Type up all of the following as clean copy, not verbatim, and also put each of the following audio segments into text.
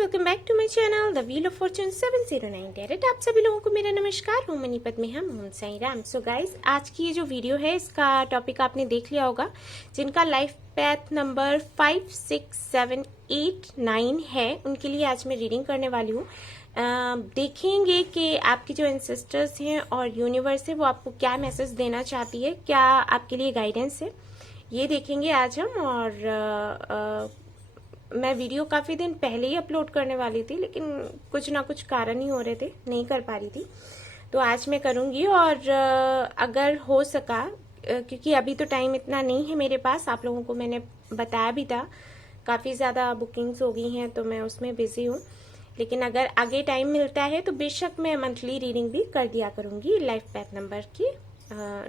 Welcome back to my channel the wheel of fortune 709 carat. आप सभी लोगों को मेरा नमस्कार। हूँ मनीपत में हम साई राम। सो गाइस, आज की ये जो वीडियो है इसका टॉपिक आपने देख लिया होगा। जिनका लाइफ पैथ नंबर 5, 6, 7, 8, 9 है, उनके लिए आज मैं रीडिंग करने वाली हूँ। देखेंगे कि आपके जो एंसेस्टर्स हैं और यूनिवर्स है वो आपको क्या मैसेज देना चाहती है, क्या आपके लिए गाइडेंस है, ये देखेंगे आज हम। और मैं वीडियो काफ़ी दिन पहले ही अपलोड करने वाली थी, लेकिन कुछ ना कुछ कारण ही हो रहे थे, नहीं कर पा रही थी। तो आज मैं करूँगी। और अगर हो सका, क्योंकि अभी तो टाइम इतना नहीं है मेरे पास, आप लोगों को मैंने बताया भी था, काफ़ी ज़्यादा बुकिंग्स हो गई हैं तो मैं उसमें बिजी हूँ। लेकिन अगर आगे टाइम मिलता है तो बेशक मैं मंथली रीडिंग भी कर दिया करूँगी लाइफ पैथ नंबर की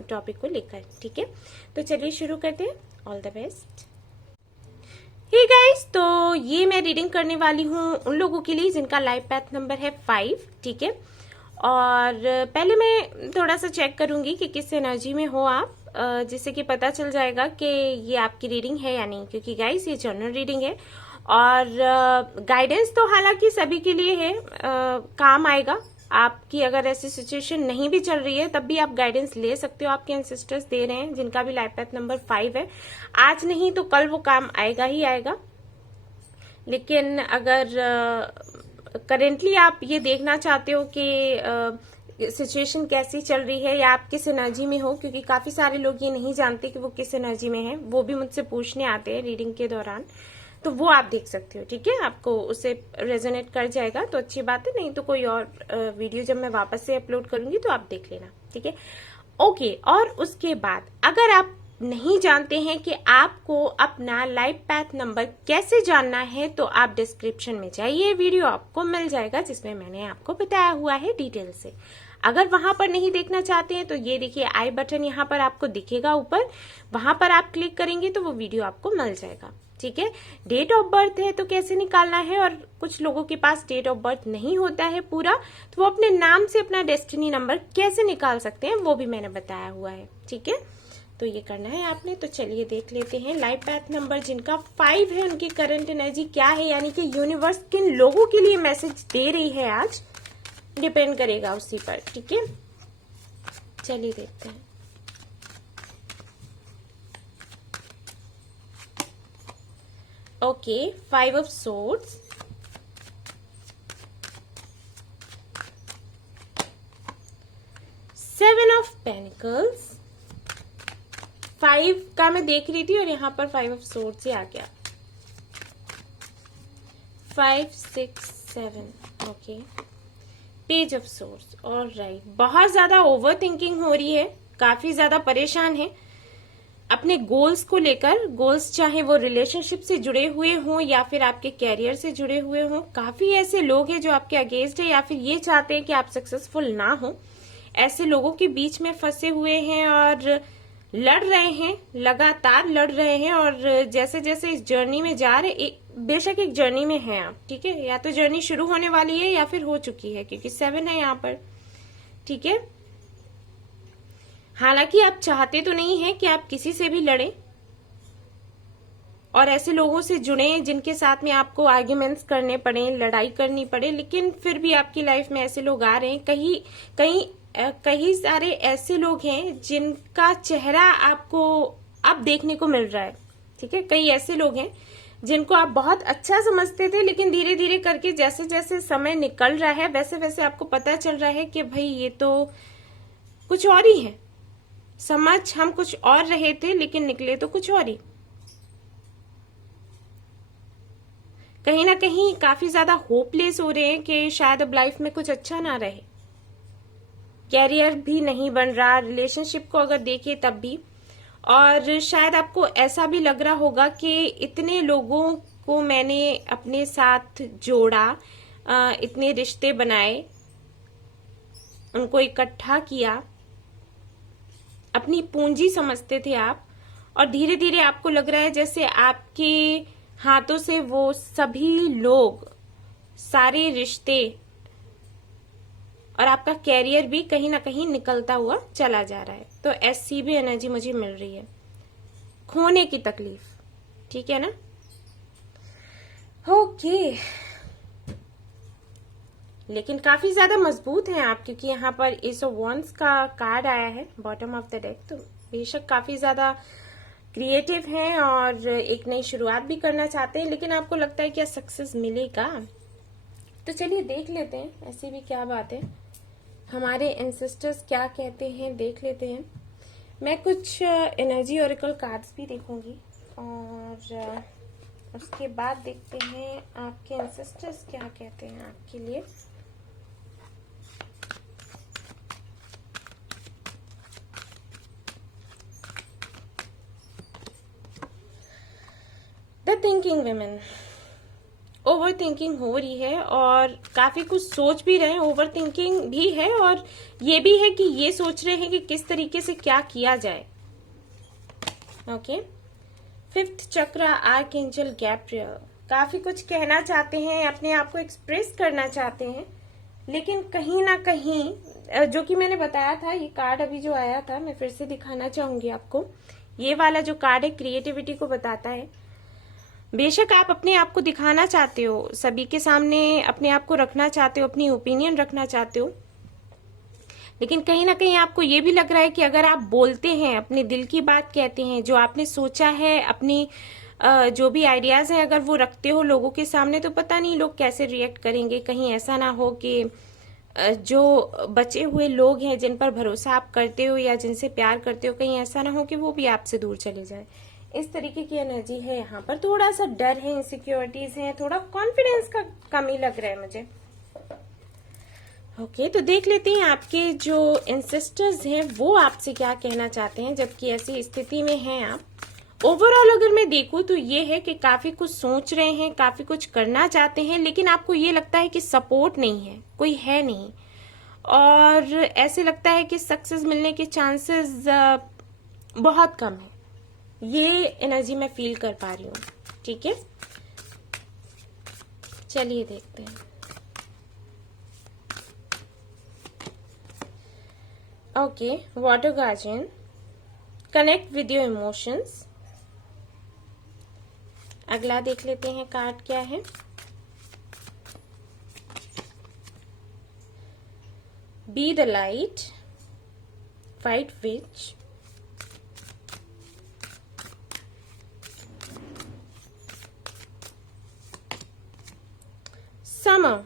टॉपिक को लेकर। ठीक है, तो चलिए शुरू करते हैं। All the best. Hey guys, तो ये मैं रीडिंग करने वाली हूँ उन लोगों के लिए जिनका लाइफ पैथ नंबर है 5। ठीक है, और पहले मैं थोड़ा सा चेक करूंगी कि किस एनर्जी में हो आप, जिससे कि पता चल जाएगा कि ये आपकी रीडिंग है या नहीं। क्योंकि गाइस ये जनरल रीडिंग है और गाइडेंस तो हालांकि सभी के लिए है, काम आएगा। आपकी अगर ऐसी सिचुएशन नहीं भी चल रही है तब भी आप गाइडेंस ले सकते हो, आपके एंसेस्टर्स दे रहे हैं जिनका भी लाइफ पैथ नंबर 5 है। आज नहीं तो कल वो काम आएगा ही आएगा। लेकिन अगर करेंटली आप ये देखना चाहते हो कि सिचुएशन कैसी चल रही है या आप किस एनर्जी में हो, क्योंकि काफी सारे लोग ये नहीं जानते कि वो किस एनर्जी में है, वो भी मुझसे पूछने आते हैं रीडिंग के दौरान, तो वो आप देख सकते हो। ठीक है, आपको उससे रेजोनेट कर जाएगा तो अच्छी बात है, नहीं तो कोई और वीडियो जब मैं वापस से अपलोड करूंगी तो आप देख लेना। ठीक है, ओके। और उसके बाद अगर आप नहीं जानते हैं कि आपको अपना लाइफ पैथ नंबर कैसे जानना है तो आप डिस्क्रिप्शन में जाइए, वीडियो आपको मिल जाएगा जिसमें मैंने आपको बताया हुआ है डिटेल से। अगर वहां पर नहीं देखना चाहते हैं तो ये देखिए आई बटन यहाँ पर आपको दिखेगा ऊपर, वहां पर आप क्लिक करेंगे तो वो वीडियो आपको मिल जाएगा। ठीक है, डेट ऑफ बर्थ है तो कैसे निकालना है, और कुछ लोगों के पास डेट ऑफ बर्थ नहीं होता है पूरा, तो वो अपने नाम से अपना डेस्टिनी नंबर कैसे निकाल सकते हैं वो भी मैंने बताया हुआ है। ठीक है, तो ये करना है आपने। तो चलिए देख लेते हैं लाइफ पैथ नंबर जिनका 5 है, उनकी करंट एनर्जी क्या है, यानी कि यूनिवर्स किन लोगों के लिए मैसेज दे रही है आज, डिपेंड करेगा उसी पर। ठीक है, चलिए देखते हैं। Okay, 5 of swords, 7 of pentacles. 5 का मैं देख रही थी और यहाँ पर 5 ऑफ सोर्ड्स ही आ गया। 5, 6, 7। Okay, page of swords. Alright, बहुत ज्यादा ओवर थिंकिंग हो रही है, काफी ज्यादा परेशान है अपने गोल्स को लेकर। गोल्स चाहे वो रिलेशनशिप से जुड़े हुए हों या फिर आपके कैरियर से जुड़े हुए हों। काफी ऐसे लोग हैं जो आपके अगेंस्ट है या फिर ये चाहते हैं कि आप सक्सेसफुल ना हो। ऐसे लोगों के बीच में फंसे हुए हैं और लड़ रहे हैं, लगातार लड़ रहे हैं। और जैसे जैसे इस जर्नी में जा रहे, बेशक एक जर्नी में हैं आप। ठीक है, या तो जर्नी शुरू होने वाली है या फिर हो चुकी है, क्योंकि 7 है यहाँ पर। ठीक है, हालांकि आप चाहते तो नहीं है कि आप किसी से भी लड़े और ऐसे लोगों से जुड़े जिनके साथ में आपको आर्ग्यूमेंट्स करने पड़े, लड़ाई करनी पड़े, लेकिन फिर भी आपकी लाइफ में ऐसे लोग आ रहे हैं। कई सारे ऐसे लोग हैं जिनका चेहरा आपको अब देखने को मिल रहा है। ठीक है, कई ऐसे लोग हैं जिनको आप बहुत अच्छा समझते थे, लेकिन धीरे धीरे करके जैसे जैसे समय निकल रहा है वैसे वैसे आपको पता चल रहा है कि भाई ये तो कुछ और ही है। समझ हम कुछ और रहे थे लेकिन निकले तो कुछ और ही। कहीं ना कहीं काफी ज्यादा होपलेस हो रहे हैं कि शायद अब लाइफ में कुछ अच्छा ना रहे, कैरियर भी नहीं बन रहा, रिलेशनशिप को अगर देखें तब भी। और शायद आपको ऐसा भी लग रहा होगा कि इतने लोगों को मैंने अपने साथ जोड़ा, इतने रिश्ते बनाए, उनको इकट्ठा किया, अपनी पूंजी समझते थे आप, और धीरे धीरे आपको लग रहा है जैसे आपके हाथों से वो सभी लोग, सारे रिश्ते और आपका कैरियर भी कहीं ना कहीं निकलता हुआ चला जा रहा है। तो ऐसी भी एनर्जी मुझे मिल रही है, खोने की तकलीफ। ठीक है ना, ओके। लेकिन काफी ज्यादा मजबूत हैं आप, क्योंकि यहाँ पर एस ऑफ वॉन्ड्स का कार्ड आया है बॉटम ऑफ द डेक। तो बेशक काफी ज्यादा क्रिएटिव हैं और एक नई शुरुआत भी करना चाहते हैं, लेकिन आपको लगता है क्या सक्सेस मिलेगा? तो चलिए देख लेते हैं, ऐसी भी क्या बात है, हमारे एंसेस्टर्स क्या कहते हैं देख लेते हैं। मैं कुछ एनर्जी ओरेकल कार्ड्स भी देखूंगी और उसके बाद देखते हैं आपके एंसेस्टर्स क्या कहते हैं आपके लिए। The thinking women, over thinking हो रही है और काफी कुछ सोच भी रहे हैं, ओवर थिंकिंग भी है और ये भी है कि ये सोच रहे हैं कि किस तरीके से क्या किया जाए। ओके, फिफ्थ चक्र आर्कएंजल गैब्रियल, काफी कुछ कहना चाहते हैं, अपने आप को एक्सप्रेस करना चाहते हैं, लेकिन कहीं ना कहीं जो कि मैंने बताया था, ये कार्ड अभी जो आया था मैं फिर से दिखाना चाहूंगी आपको। ये वाला जो कार्ड है क्रिएटिविटी को बताता है। बेशक आप अपने आप को दिखाना चाहते हो, सभी के सामने अपने आप को रखना चाहते हो, अपनी ओपिनियन रखना चाहते हो, लेकिन कहीं ना कहीं आपको ये भी लग रहा है कि अगर आप बोलते हैं, अपने दिल की बात कहते हैं, जो आपने सोचा है, अपनी जो भी आइडियाज हैं, अगर वो रखते हो लोगों के सामने, तो पता नहीं लोग कैसे रिएक्ट करेंगे। कहीं ऐसा ना हो कि जो बचे हुए लोग हैं जिन पर भरोसा आप करते हो या जिनसे प्यार करते हो, कहीं ऐसा ना हो कि वो भी आपसे दूर चले जाए। इस तरीके की एनर्जी है यहाँ पर। थोड़ा सा डर है, इनसिक्योरिटीज है, थोड़ा कॉन्फिडेंस का कमी लग रहा है मुझे। ओके, तो देख लेते हैं आपके जो एंसेस्टर्स हैं वो आपसे क्या कहना चाहते हैं जबकि ऐसी स्थिति में हैं आप। ओवरऑल अगर मैं देखूं तो ये है कि काफी कुछ सोच रहे हैं, काफी कुछ करना चाहते हैं, लेकिन आपको ये लगता है कि सपोर्ट नहीं है, कोई है नहीं, और ऐसे लगता है कि सक्सेस मिलने के चांसेस बहुत कम है। ये एनर्जी मैं फील कर पा रही हूँ। ठीक है, चलिए देखते हैं। Okay, water guardian, connect with your emotions. अगला देख लेते हैं कार्ड क्या है। Be the light, white which, summer.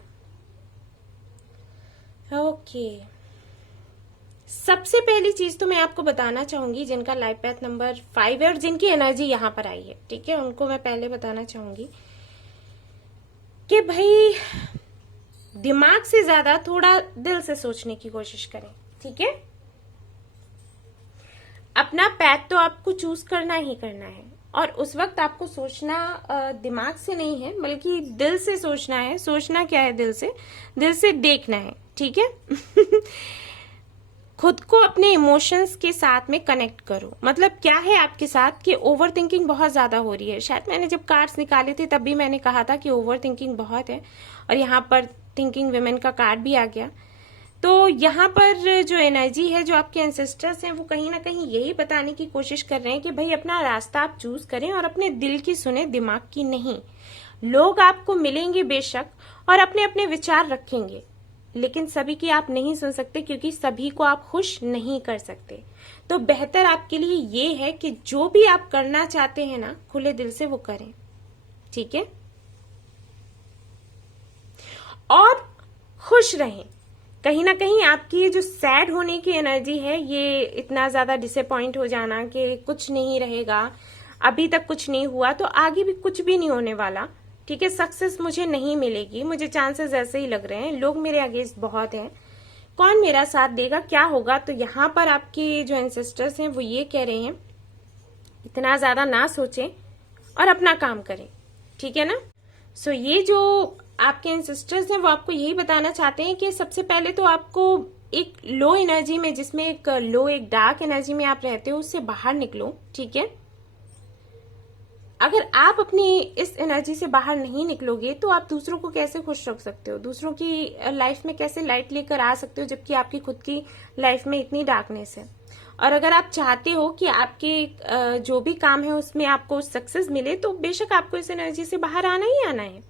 Okay, सबसे पहली चीज तो मैं आपको बताना चाहूंगी जिनका लाइफ पैथ नंबर 5 है और जिनकी एनर्जी यहां पर आई है, ठीक है, उनको मैं पहले बताना चाहूंगी कि भाई दिमाग से ज्यादा थोड़ा दिल से सोचने की कोशिश करें। ठीक है, अपना पैथ तो आपको चूज करना ही करना है और उस वक्त आपको सोचना दिमाग से नहीं है बल्कि दिल से सोचना है। सोचना क्या है, दिल से देखना है। ठीक है खुद को अपने इमोशंस के साथ में कनेक्ट करो। मतलब क्या है आपके साथ कि ओवर थिंकिंग बहुत ज्यादा हो रही है। शायद मैंने जब कार्ड्स निकाले थे तब भी मैंने कहा था कि ओवर थिंकिंग बहुत है और यहाँ पर थिंकिंग वुमेन का कार्ड भी आ गया। तो यहाँ पर जो एनर्जी है, जो आपके एंसेस्टर्स हैं, वो कहीं ना कहीं यही बताने की कोशिश कर रहे हैं कि भाई अपना रास्ता आप चूज करें और अपने दिल की सुने, दिमाग की नहीं। लोग आपको मिलेंगे बेशक और अपने अपने विचार रखेंगे, लेकिन सभी की आप नहीं सुन सकते क्योंकि सभी को आप खुश नहीं कर सकते। तो बेहतर आपके लिए ये है कि जो भी आप करना चाहते हैं ना, खुले दिल से वो करें। ठीक है, और खुश रहें। कहीं ना कहीं आपकी ये जो सैड होने की एनर्जी है, ये इतना ज्यादा डिसअपॉइंट हो जाना कि कुछ नहीं रहेगा, अभी तक कुछ नहीं हुआ तो आगे भी कुछ भी नहीं होने वाला। ठीक है, सक्सेस मुझे नहीं मिलेगी, मुझे चांसेस ऐसे ही लग रहे हैं, लोग मेरे अगेंस्ट बहुत हैं, कौन मेरा साथ देगा, क्या होगा। तो यहाँ पर आपके जो एंसेस्टर्स हैं वो ये कह रहे हैं इतना ज्यादा ना सोचें और अपना काम करें। ठीक है ना। सो ये जो आपके एंसेस्टर्स हैं वो आपको यही बताना चाहते हैं कि सबसे पहले तो आपको एक लो एनर्जी में, जिसमें एक डार्क एनर्जी में आप रहते हो, उससे बाहर निकलो। ठीक है, अगर आप अपनी इस एनर्जी से बाहर नहीं निकलोगे तो आप दूसरों को कैसे खुश रख सकते हो, दूसरों की लाइफ में कैसे लाइट लेकर आ सकते हो जबकि आपकी खुद की लाइफ में इतनी डार्कनेस है। और अगर आप चाहते हो कि आपके जो भी काम है उसमें आपको सक्सेस मिले तो बेशक आपको इस एनर्जी से बाहर आना ही आना है।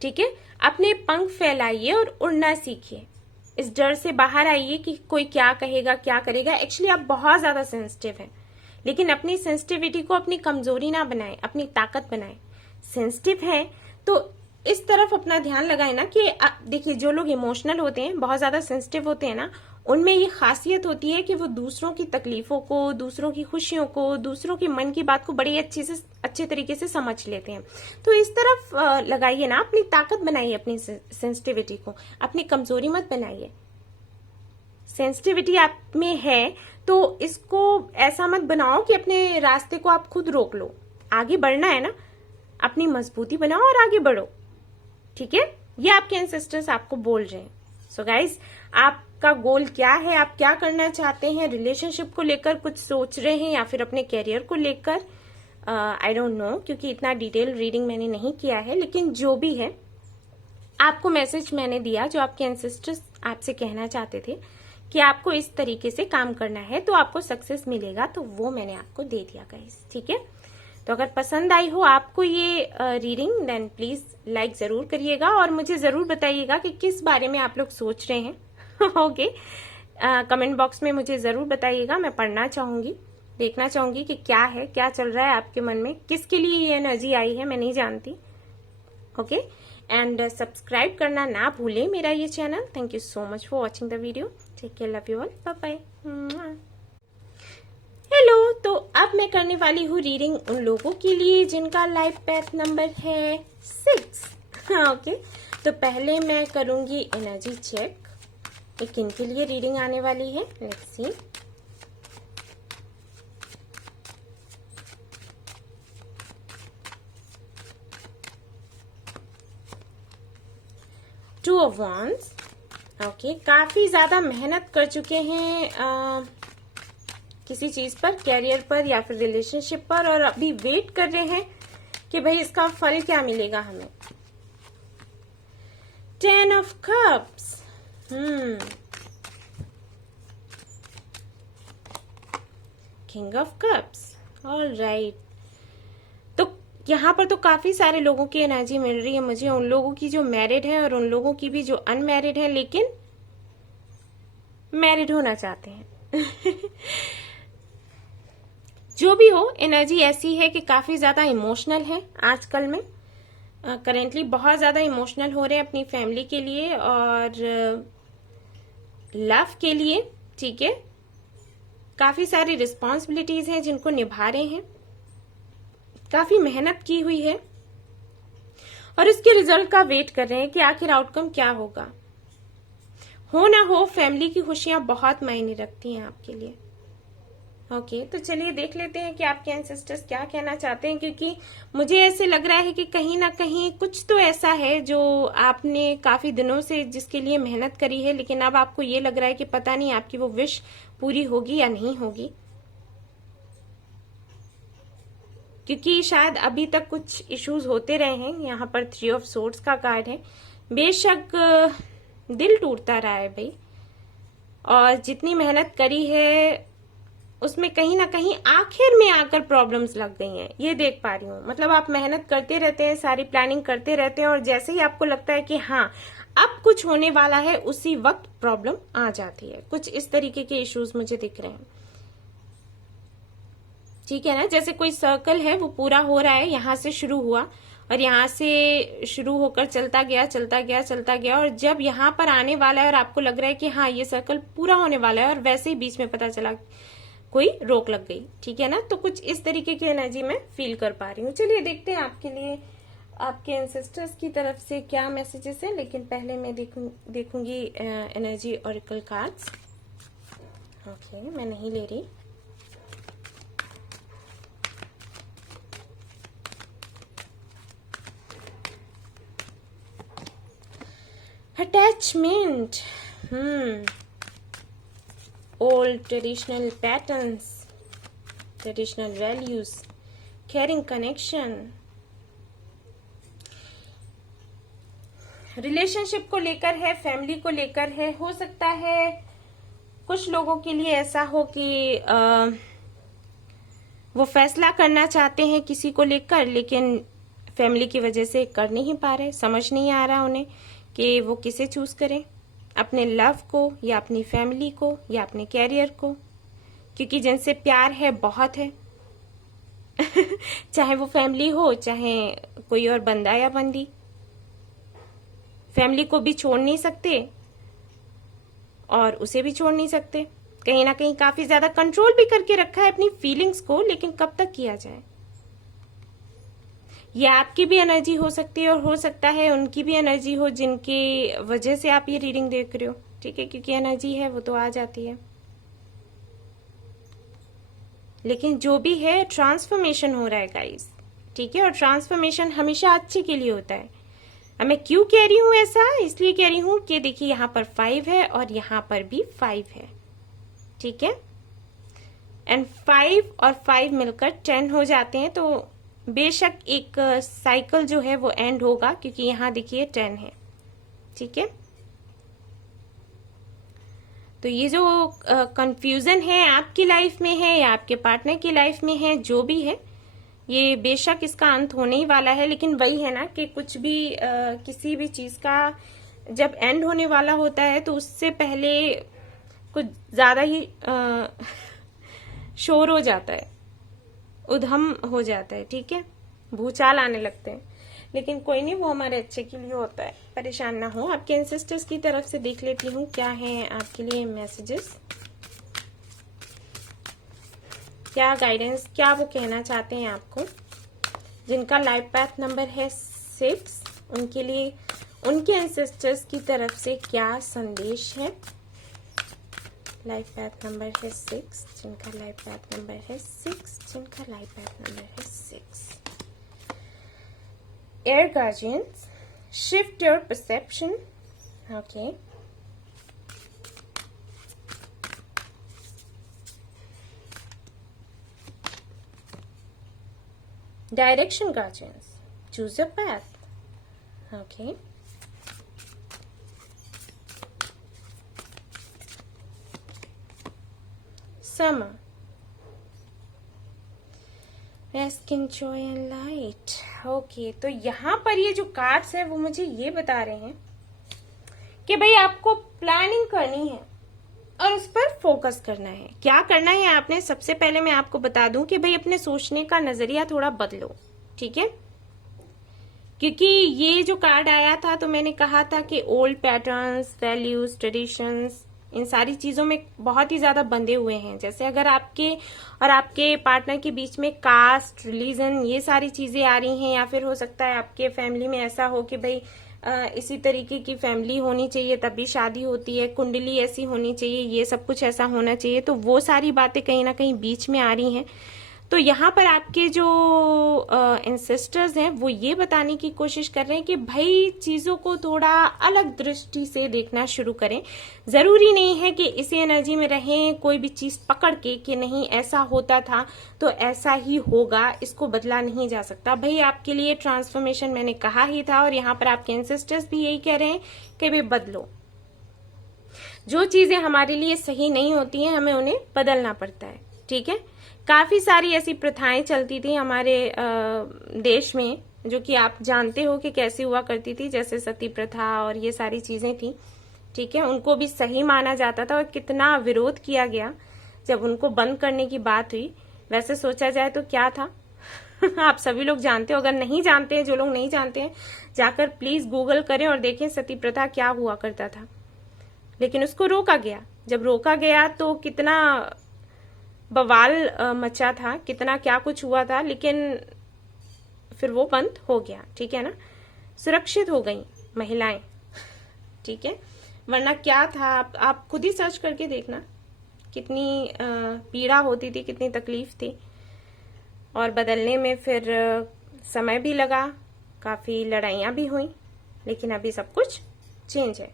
ठीक है, अपने पंख फैलाइए और उड़ना सीखिए। इस डर से बाहर आइए कि कोई क्या कहेगा क्या करेगा। एक्चुअली आप बहुत ज्यादा सेंसिटिव हैं, लेकिन अपनी सेंसिटिविटी को अपनी कमजोरी ना बनाएं, अपनी ताकत बनाएं। सेंसिटिव हैं तो इस तरफ अपना ध्यान लगाए ना कि देखिए, जो लोग इमोशनल होते हैं, बहुत ज्यादा सेंसिटिव होते हैं ना, उनमें ये खासियत होती है कि वो दूसरों की तकलीफों को, दूसरों की खुशियों को, दूसरों के मन की बात को बड़ी अच्छे तरीके से समझ लेते हैं। तो इस तरफ लगाइए ना, अपनी ताकत बनाइए, अपनी सेंसिटिविटी को, अपनी कमजोरी मत बनाइए। सेंसिटिविटी आप में है तो इसको ऐसा मत बनाओ कि अपने रास्ते को आप खुद रोक लो। आगे बढ़ना है ना, अपनी मजबूती बनाओ और आगे बढ़ो, ठीक है। ये आपके एंसेस्टर्स आपको बोल रहे हैं। सो गाइज, आपका गोल क्या है, आप क्या करना चाहते हैं? रिलेशनशिप को लेकर कुछ सोच रहे हैं या फिर अपने कैरियर को लेकर? आई डोंट नो, क्योंकि इतना डिटेल रीडिंग मैंने नहीं किया है, लेकिन जो भी है आपको मैसेज मैंने दिया, जो आपके एंसेस्टर्स आपसे कहना चाहते थे कि आपको इस तरीके से काम करना है तो आपको सक्सेस मिलेगा, तो वो मैंने आपको दे दिया गाइस, ठीक है। तो अगर पसंद आई हो आपको ये रीडिंग, देन प्लीज लाइक जरूर करिएगा और मुझे जरूर बताइएगा कि किस बारे में आप लोग सोच रहे हैं। ओके, कमेंट बॉक्स में मुझे जरूर बताइएगा, मैं पढ़ना चाहूंगी, देखना चाहूंगी कि क्या है, क्या चल रहा है आपके मन में, किसके लिए ये एनर्जी आई है, मैं नहीं जानती। ओके, एंड सब्सक्राइब करना ना भूलें मेरा ये channel. Thank you so much for watching the video. Take care, love you all, bye bye. Hello, तो अब मैं करने वाली हूँ रीडिंग उन लोगों के लिए जिनका लाइफ पैथ नंबर है 6। ओके, तो पहले मैं करूंगी एनर्जी चेक, ये किन के लिए रीडिंग आने वाली है। Let's see. Two of wands. Okay, काफी ज्यादा मेहनत कर चुके हैं किसी चीज पर, कैरियर पर या फिर रिलेशनशिप पर, और अभी वेट कर रहे हैं कि भाई इसका फल क्या मिलेगा हमें। 10 of cups. King of cups. All right, तो यहाँ पर तो काफी सारे लोगों की एनर्जी मिल रही है मुझे, उन लोगों की जो मैरिड है और उन लोगों की भी जो अनमैरिड है लेकिन मैरिड होना चाहते हैं। जो भी हो, एनर्जी ऐसी है कि काफी ज्यादा इमोशनल है आजकल में, करेंटली बहुत ज्यादा इमोशनल हो रहे हैं अपनी फैमिली के लिए और लव के लिए, ठीक है। काफी सारी रिस्पॉन्सिबिलिटीज हैं जिनको निभा रहे हैं, काफी मेहनत की हुई है और इसके रिजल्ट का वेट कर रहे हैं कि आखिर आउटकम क्या होगा। हो ना हो, फैमिली की खुशियां बहुत मायने रखती हैं आपके लिए। ओके, तो चलिए देख लेते हैं कि आपके एंसेस्टर्स क्या कहना चाहते हैं, क्योंकि मुझे ऐसे लग रहा है कि कहीं ना कहीं कुछ तो ऐसा है जो आपने काफी दिनों से जिसके लिए मेहनत करी है, लेकिन अब आपको ये लग रहा है कि पता नहीं आपकी वो विश पूरी होगी या नहीं होगी, क्योंकि शायद अभी तक कुछ इश्यूज होते रहे हैं। यहाँ पर 3 ऑफ सोर्ड्स का कार्ड है। बेशक दिल टूटता रहा है भाई, और जितनी मेहनत करी है उसमें कहीं ना कहीं आखिर में आकर प्रॉब्लम्स लग गई हैं, ये देख पा रही हूँ। मतलब आप मेहनत करते रहते हैं, सारी प्लानिंग करते रहते हैं और जैसे ही आपको लगता है कि हाँ अब कुछ होने वाला है, उसी वक्त प्रॉब्लम आ जाती है। कुछ इस तरीके के इश्यूज मुझे दिख रहे हैं, ठीक है ना। जैसे कोई सर्कल है वो पूरा हो रहा है, यहां से शुरू हुआ और यहाँ से शुरू होकर चलता गया चलता गया चलता गया, और जब यहाँ पर आने वाला है और आपको लग रहा है कि हाँ ये सर्कल पूरा होने वाला है, और वैसे ही बीच में पता चला कोई रोक लग गई, ठीक है ना। तो कुछ इस तरीके की एनर्जी मैं फील कर पा रही हूँ। चलिए देखते हैं आपके लिए आपके एंसेस्टर्स की तरफ से क्या मैसेजेस हैं, लेकिन पहले मैं देखूंगी एनर्जी ऑरिकल कार्ड्स। ओके, मैं नहीं ले रही। Attachment, old traditional patterns, traditional values, caring connection, relationship को लेकर है, फैमिली को लेकर है। हो सकता है कुछ लोगों के लिए ऐसा हो कि वो फैसला करना चाहते हैं किसी को लेकर, लेकिन फैमिली की वजह से कर नहीं पा रहे, समझ नहीं आ रहा उन्हें कि वो किसे चूज करें, अपने लव को या अपनी फैमिली को या अपने कैरियर को, क्योंकि जिनसे प्यार है बहुत है चाहे वो फैमिली हो चाहे कोई और बंदा या बंदी, फैमिली को भी छोड़ नहीं सकते और उसे भी छोड़ नहीं सकते। कहीं ना कहीं काफी ज्यादा कंट्रोल भी करके रखा है अपनी फीलिंग्स को, लेकिन कब तक किया जाए। ये आपकी भी एनर्जी हो सकती है और हो सकता है उनकी भी एनर्जी हो जिनकी वजह से आप ये रीडिंग देख रहे हो, ठीक है, क्योंकि एनर्जी है वो तो आ जाती है। लेकिन जो भी है ट्रांसफॉर्मेशन हो रहा है गाइस, ठीक है, और ट्रांसफॉर्मेशन हमेशा अच्छे के लिए होता है। अब मैं क्यों कह रही हूं ऐसा, इसलिए कह रही हूं कि देखिए यहाँ पर 5 है और यहाँ पर भी 5 है, ठीक है, एंड 5 और 5 मिलकर 10 हो जाते हैं, तो बेशक एक साइकिल जो है वो एंड होगा, क्योंकि यहाँ देखिए 10 है, ठीक है। तो ये जो कंफ्यूजन है आपकी लाइफ में है या आपके पार्टनर की लाइफ में है, जो भी है, ये बेशक इसका अंत होने ही वाला है। लेकिन वही है ना कि कुछ भी किसी भी चीज का जब एंड होने वाला होता है तो उससे पहले कुछ ज्यादा ही शोर हो जाता है, उधम हो जाता है, ठीक है, भूचाल आने लगते हैं। लेकिन कोई नहीं, वो हमारे अच्छे के लिए होता है, परेशान ना हो। आपके एंसेस्टर्स की तरफ से देख लेती हूँ क्या है आपके लिए मैसेजेस, क्या गाइडेंस, क्या वो कहना चाहते हैं आपको। जिनका लाइफ पाथ नंबर है 6, उनके लिए उनके एंसेस्टर्स की तरफ से क्या संदेश है। लाइफ पाथ नंबर है 6, जिनका लाइफ पाथ नंबर है 6, जिनका लाइफ पाथ नंबर है 6। Air guardians, shift your perception. Okay. Direction guardians, choose your path. Okay. Summer, rest, enjoy and light. Okay, तो यहाँ पर ये जो कार्ड्स है वो मुझे ये बता रहे हैं कि भाई आपको प्लानिंग करनी है और उस पर फोकस करना है। क्या करना है आपने, सबसे पहले मैं आपको बता दूं कि भाई अपने सोचने का नजरिया थोड़ा बदलो, ठीक है, क्योंकि ये जो कार्ड आया था तो मैंने कहा था कि ओल्ड पैटर्न्स, वैल्यूज, ट्रेडिशंस, इन सारी चीजों में बहुत ही ज्यादा बंधे हुए हैं। जैसे अगर आपके और आपके पार्टनर के बीच में कास्ट, रिलीजन, ये सारी चीजें आ रही हैं, या फिर हो सकता है आपके फैमिली में ऐसा हो कि भाई इसी तरीके की फैमिली होनी चाहिए तभी शादी होती है, कुंडली ऐसी होनी चाहिए, ये सब कुछ ऐसा होना चाहिए, तो वो सारी बातें कहीं ना कहीं बीच में आ रही हैं। तो यहाँ पर आपके जो एंसेस्टर्स हैं वो ये बताने की कोशिश कर रहे हैं कि भाई चीजों को थोड़ा अलग दृष्टि से देखना शुरू करें। जरूरी नहीं है कि इसी एनर्जी में रहें, कोई भी चीज पकड़ के कि नहीं ऐसा होता था तो ऐसा ही होगा, इसको बदला नहीं जा सकता। भाई आपके लिए ट्रांसफॉर्मेशन मैंने कहा ही था, और यहाँ पर आपके एंसेस्टर्स भी यही कह रहे हैं कि भाई बदलो। जो चीजें हमारे लिए सही नहीं होती हैं हमें उन्हें बदलना पड़ता है, ठीक है। काफी सारी ऐसी प्रथाएं चलती थी हमारे देश में जो कि आप जानते हो कि कैसे हुआ करती थी, जैसे सती प्रथा और ये सारी चीजें थी, ठीक है। उनको भी सही माना जाता था और कितना विरोध किया गया जब उनको बंद करने की बात हुई। वैसे सोचा जाए तो क्या था आप सभी लोग जानते हो। अगर नहीं जानते हैं, जो लोग नहीं जानते हैं, जाकर प्लीज गूगल करें और देखें सती प्रथा क्या हुआ करता था। लेकिन उसको रोका गया। जब रोका गया तो कितना बवाल मचा था, कितना क्या कुछ हुआ था, लेकिन फिर वो बंद हो गया, ठीक है ना। सुरक्षित हो गई महिलाएं, ठीक है, वरना क्या था आप खुद ही सर्च करके देखना कितनी पीड़ा होती थी, कितनी तकलीफ थी, और बदलने में फिर समय भी लगा, काफी लड़ाइयां भी हुई, लेकिन अभी सब कुछ चेंज है।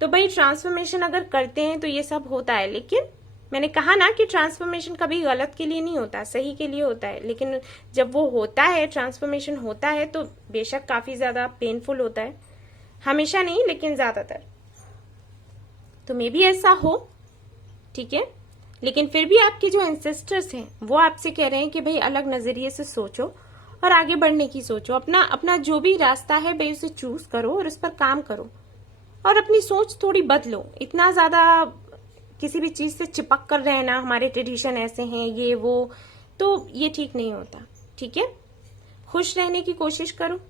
तो भाई ट्रांसफॉर्मेशन अगर करते हैं तो ये सब होता है, लेकिन मैंने कहा ना कि ट्रांसफॉर्मेशन कभी गलत के लिए नहीं होता, सही के लिए होता है। लेकिन जब वो होता है, ट्रांसफॉर्मेशन होता है, तो बेशक काफी ज्यादा पेनफुल होता है, हमेशा नहीं लेकिन ज्यादातर। तो मे भी ऐसा हो, ठीक है, लेकिन फिर भी आपके जो एंसेस्टर्स हैं वो आपसे कह रहे हैं कि भाई अलग नजरिए से सोचो और आगे बढ़ने की सोचो। अपना अपना जो भी रास्ता है भाई उसे चूज करो और उस पर काम करो और अपनी सोच थोड़ी बदलो। इतना ज्यादा किसी भी चीज से चिपक कर रहना, हमारे ट्रेडिशन ऐसे हैं ये वो, तो ये ठीक नहीं होता। ठीक है, खुश रहने की कोशिश करो,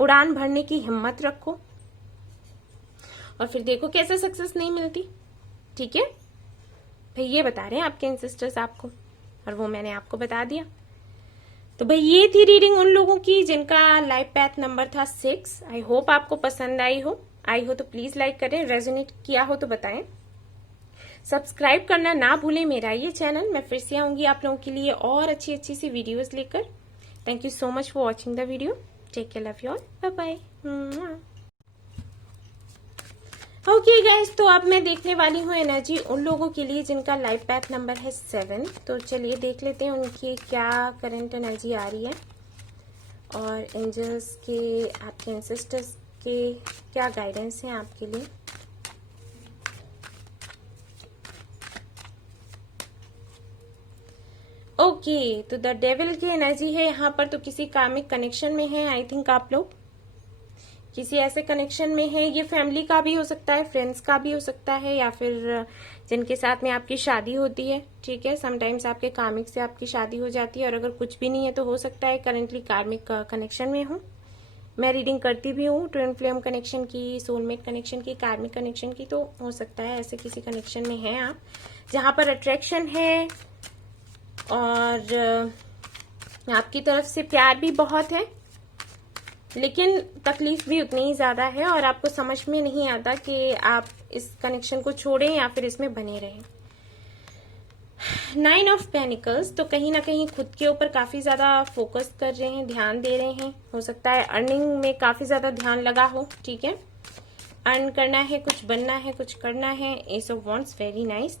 उड़ान भरने की हिम्मत रखो और फिर देखो कैसे सक्सेस नहीं मिलती। ठीक है भाई, ये बता रहे हैं आपके एंसेस्टर्स आपको और वो मैंने आपको बता दिया। तो भाई ये थी रीडिंग उन लोगों की जिनका लाइफ पैथ नंबर था 6। आई होप आपको पसंद आई हो तो प्लीज लाइक करें, रेजोनेट किया हो तो बताएं, सब्सक्राइब करना ना भूलें मेरा ये चैनल। मैं फिर से आऊंगी आप लोगों के लिए और अच्छी अच्छी सी वीडियोस लेकर। Thank you so much for watching the video. Take care, love you all, bye bye. Okay guys, तो अब मैं देखने वाली हूँ एनर्जी उन लोगों के लिए जिनका लाइफ पैथ नंबर है 7। तो चलिए देख लेते हैं उनकी क्या करंट एनर्जी आ रही है और एंजल्स के, आपके एंसेस्टर्स के क्या गाइडेंस हैं आपके लिए। ओके, तो द डेविल की एनर्जी है यहाँ पर। तो किसी कार्मिक कनेक्शन में है आई थिंक आप लोग, किसी ऐसे कनेक्शन में है। ये फैमिली का भी हो सकता है, फ्रेंड्स का भी हो सकता है, या फिर जिनके साथ में आपकी शादी होती है। ठीक है, समटाइम्स आपके कार्मिक से आपकी शादी हो जाती है और अगर कुछ भी नहीं है तो हो सकता है करंटली कार्मिक कनेक्शन में हो। मैं रीडिंग करती भी हूँ ट्विन फ्लेम कनेक्शन की, सोलमेट कनेक्शन की, कार्मिक कनेक्शन की, तो हो सकता है ऐसे किसी कनेक्शन में है आप जहां पर अट्रैक्शन है और आपकी तरफ से प्यार भी बहुत है लेकिन तकलीफ भी उतनी ही ज्यादा है और आपको समझ में नहीं आता कि आप इस कनेक्शन को छोड़ें या फिर इसमें बने रहें। 9 ऑफ पेनिकल्स, तो कहीं ना कहीं खुद के ऊपर काफी ज्यादा फोकस कर रहे हैं, ध्यान दे रहे हैं। हो सकता है अर्निंग में काफी ज्यादा ध्यान लगा हो। ठीक है, अर्न करना है, कुछ बनना है, कुछ करना है। S of wands, very nice.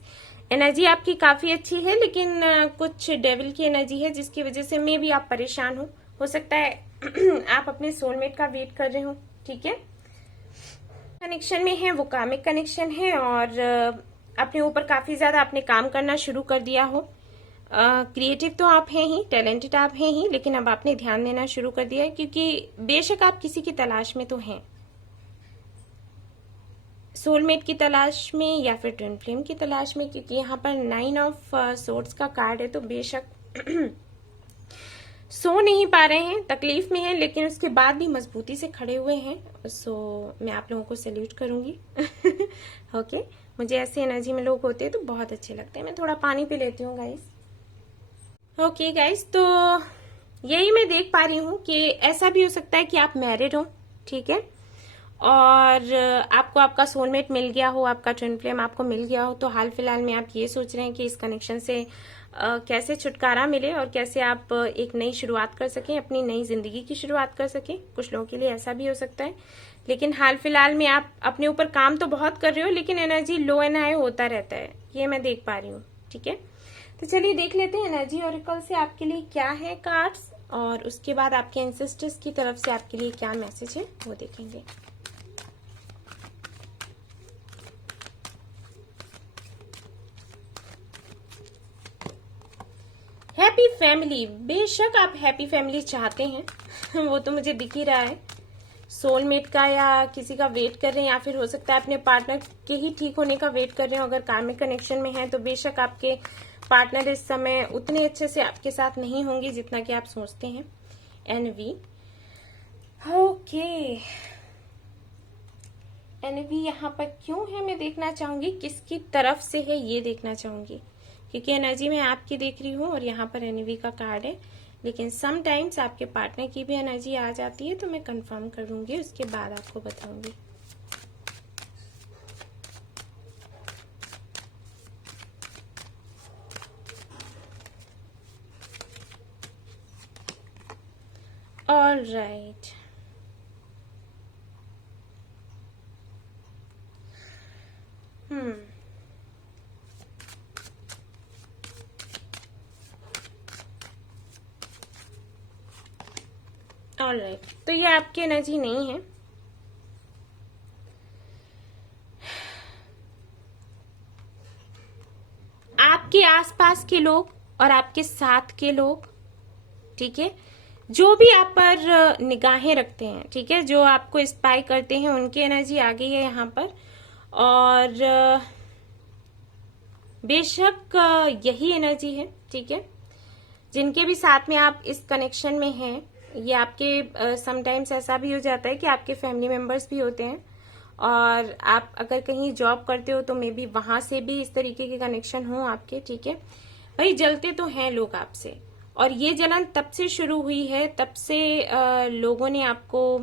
Energy आपकी काफी अच्छी है लेकिन कुछ डेविल की एनर्जी है जिसकी वजह से मे भी आप परेशान हो सकता है आप अपने सोलमेट का वेट कर रहे हो। ठीक है, कनेक्शन में है वो कार्मिक कनेक्शन है और अपने ऊपर काफी ज्यादा आपने काम करना शुरू कर दिया हो। क्रिएटिव तो आप हैं ही, टैलेंटेड आप हैं ही, लेकिन अब आपने ध्यान देना शुरू कर दिया है क्योंकि बेशक आप किसी की तलाश में तो हैं, सोलमेट की तलाश में या फिर ट्विन फ्लेम की तलाश में, क्योंकि यहाँ पर 9 ऑफ सोर्ड्स का कार्ड है। तो बेशक सो नहीं पा रहे हैं, तकलीफ में हैं, लेकिन उसके बाद भी मजबूती से खड़े हुए हैं। सो मैं आप लोगों को सैल्यूट करूंगी। ओके, मुझे ऐसी एनर्जी में लोग होते हैं तो बहुत अच्छे लगते हैं। मैं थोड़ा पानी पी लेती हूँ गाइस। ओके गाइस, तो यही मैं देख पा रही हूँ कि ऐसा भी हो सकता है कि आप मैरिड हो। ठीक है, और आपको आपका सोलमेट मिल गया हो, आपका ट्विन फ्लेम आपको मिल गया हो, तो हाल फिलहाल में आप ये सोच रहे हैं कि इस कनेक्शन से कैसे छुटकारा मिले और कैसे आप एक नई शुरुआत कर सकें, अपनी नई जिंदगी की शुरुआत कर सकें। कुछ लोगों के लिए ऐसा भी हो सकता है, लेकिन हाल फिलहाल में आप अपने ऊपर काम तो बहुत कर रहे हो लेकिन एनर्जी लो एंड हाई होता रहता है, ये मैं देख पा रही हूँ। ठीक है, तो चलिए देख लेते हैं एनर्जी ऑरिकल से आपके लिए क्या है कार्ड्स, और उसके बाद आपके एंसेस्टर्स की तरफ से आपके लिए क्या मैसेज है वो देखेंगे। हैप्पी फैमिली, बेशक आप हैप्पी फैमिली चाहते हैं वो तो मुझे दिख ही रहा है। सोलमेट का या किसी का वेट कर रहे हैं, या फिर हो सकता है अपने पार्टनर के ही ठीक होने का वेट कर रहे हो। अगर कार्मिक कनेक्शन में है तो बेशक आपके पार्टनर इस समय उतने अच्छे से आपके साथ नहीं होंगे जितना कि आप सोचते हैं। एनवी, ओके, एनवी यहाँ पर क्यों है मैं देखना चाहूंगी, किसकी तरफ से है ये देखना चाहूंगी, क्योंकि एनर्जी मैं आपकी देख रही हूँ और यहाँ पर एनवी का कार्ड है, लेकिन सम टाइम्स आपके पार्टनर की भी एनर्जी आ जाती है, तो मैं कंफर्म करूंगी, उसके बाद आपको बताऊंगी। ऑल राइट, ऑलराइट, तो ये आपकी एनर्जी नहीं है। आपके आसपास के लोग और आपके साथ के लोग ठीक है। जो भी आप पर निगाहें रखते हैं, ठीक है, जो आपको स्पाई करते हैं, उनकी एनर्जी आ गई है यहाँ पर। और बेशक यही एनर्जी है, ठीक है, जिनके भी साथ में आप इस कनेक्शन में हैं, ये आपके समटाइम्स ऐसा भी हो जाता है कि आपके फैमिली मेंबर्स भी होते हैं, और आप अगर कहीं जॉब करते हो तो मे बी वहां से भी इस तरीके के कनेक्शन हो आपके, ठीक है। भाई जलते तो हैं लोग आपसे, और ये जलन तब से शुरू हुई है, तब से लोगों ने आपको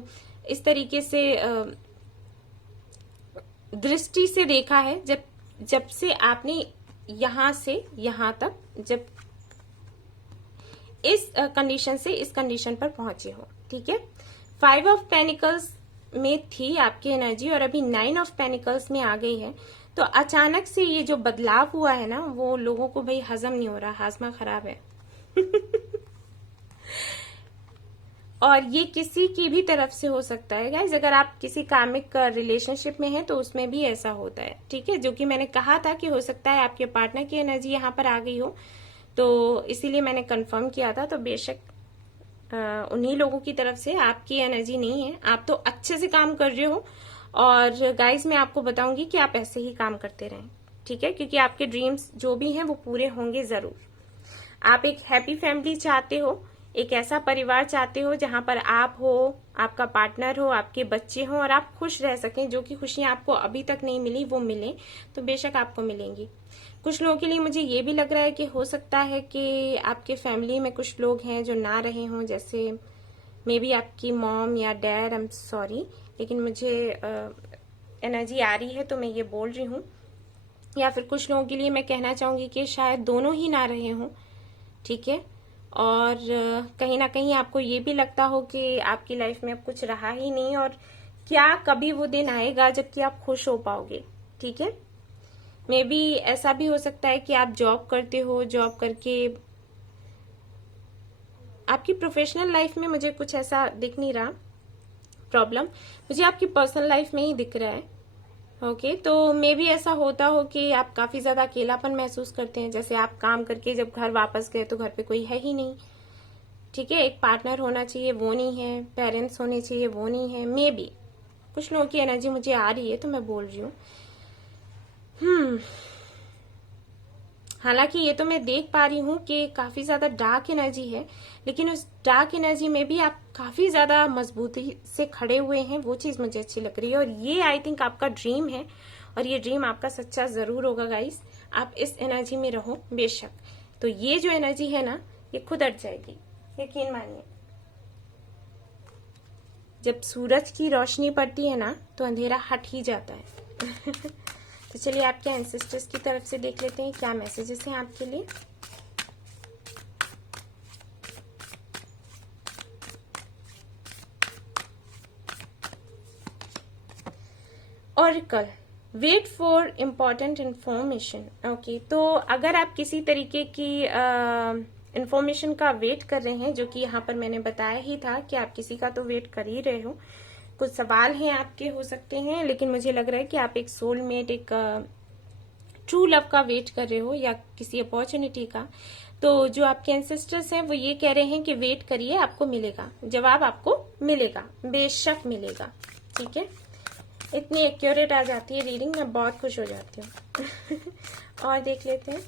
इस तरीके से दृष्टि से देखा है, जब से आपने यहां से यहां तक, जब इस कंडीशन से इस कंडीशन पर पहुंचे हो, ठीक है। 5 ऑफ पेनिकल्स में थी आपकी एनर्जी और अभी 9 ऑफ पेनिकल्स में आ गई है। तो अचानक से ये जो बदलाव हुआ है ना, वो लोगों को भाई हजम नहीं हो रहा, हाजमा खराब है। और ये किसी की भी तरफ से हो सकता है गाइज। अगर आप किसी कामिक रिलेशनशिप में हैं तो उसमें भी ऐसा होता है, ठीक है। जो कि मैंने कहा था कि हो सकता है आपके पार्टनर की एनर्जी यहाँ पर आ गई हो, तो इसीलिए मैंने कंफर्म किया था। तो बेशक उन्हीं लोगों की तरफ से आपकी एनर्जी नहीं है, आप तो अच्छे से काम कर रहे हो। और गाइज मैं आपको बताऊंगी कि आप ऐसे ही काम करते रहें, ठीक है, क्योंकि आपके ड्रीम्स जो भी हैं वो पूरे होंगे जरूर। आप एक हैप्पी फैमिली चाहते हो, एक ऐसा परिवार चाहते हो जहां पर आप हो, आपका पार्टनर हो, आपके बच्चे हो और आप खुश रह सकें। जो कि खुशियां आपको अभी तक नहीं मिली वो मिले, तो बेशक आपको मिलेंगी। कुछ लोगों के लिए मुझे ये भी लग रहा है कि हो सकता है कि आपके फैमिली में कुछ लोग हैं जो ना रहे हों, जैसे मे बी आपकी मॉम या डैड, आई एम सॉरी, लेकिन मुझे एनर्जी आ रही है तो मैं ये बोल रही हूँ। या फिर कुछ लोगों के लिए मैं कहना चाहूंगी कि शायद दोनों ही ना रहे हों, ठीक है। और कहीं ना कहीं आपको ये भी लगता हो कि आपकी लाइफ में अब कुछ रहा ही नहीं, और क्या कभी वो दिन आएगा जबकि आप खुश हो पाओगे, ठीक है। मे बी ऐसा भी हो सकता है कि आप जॉब करते हो, जॉब करके आपकी प्रोफेशनल लाइफ में मुझे कुछ ऐसा दिख नहीं रहा प्रॉब्लम, मुझे आपकी पर्सनल लाइफ में ही दिख रहा है। ओके, तो मे बी ऐसा होता हो कि आप काफी ज्यादा अकेलापन महसूस करते हैं, जैसे आप काम करके जब घर वापस गए तो घर पे कोई है ही नहीं, ठीक है। एक पार्टनर होना चाहिए वो नहीं है, पेरेंट्स होने चाहिए वो नहीं है। मे बी कुछ लोगों की एनर्जी मुझे आ रही है तो मैं बोल रही हूँ। हालांकि ये तो मैं देख पा रही हूँ कि काफी ज्यादा डार्क एनर्जी है, लेकिन उस डार्क एनर्जी में भी आप काफी ज्यादा मजबूती से खड़े हुए हैं, वो चीज मुझे अच्छी लग रही है। और ये आई थिंक आपका ड्रीम है, और ये ड्रीम आपका सच्चा जरूर होगा गाइस। आप इस एनर्जी में रहो बेशक। तो ये जो एनर्जी है ना, ये खुद हट जाएगी, यकीन मानिए। जब सूरज की रोशनी पड़ती है ना तो अंधेरा हट ही जाता है। तो चलिए आपके एंसेस्टर्स की तरफ से देख लेते हैं क्या मैसेजेस हैं आपके लिए। Oracle, wait for important information. Okay, तो अगर आप किसी तरीके की इंफॉर्मेशन का वेट कर रहे हैं, जो कि यहाँ पर मैंने बताया ही था कि आप किसी का तो वेट कर ही रहे हो, कुछ सवाल हैं आपके हो सकते हैं, लेकिन मुझे लग रहा है कि आप एक सोलमेट, एक ट्रू लव का वेट कर रहे हो, या किसी अपॉर्चुनिटी का। तो जो आपके एंसेस्टर्स हैं वो ये कह रहे हैं कि वेट करिए, आपको मिलेगा जवाब, आपको मिलेगा, बेशक मिलेगा, ठीक है। इतनी एक्यूरेट आ जाती है रीडिंग, मैं बहुत खुश हो जाती हूँ। और देख लेते हैं।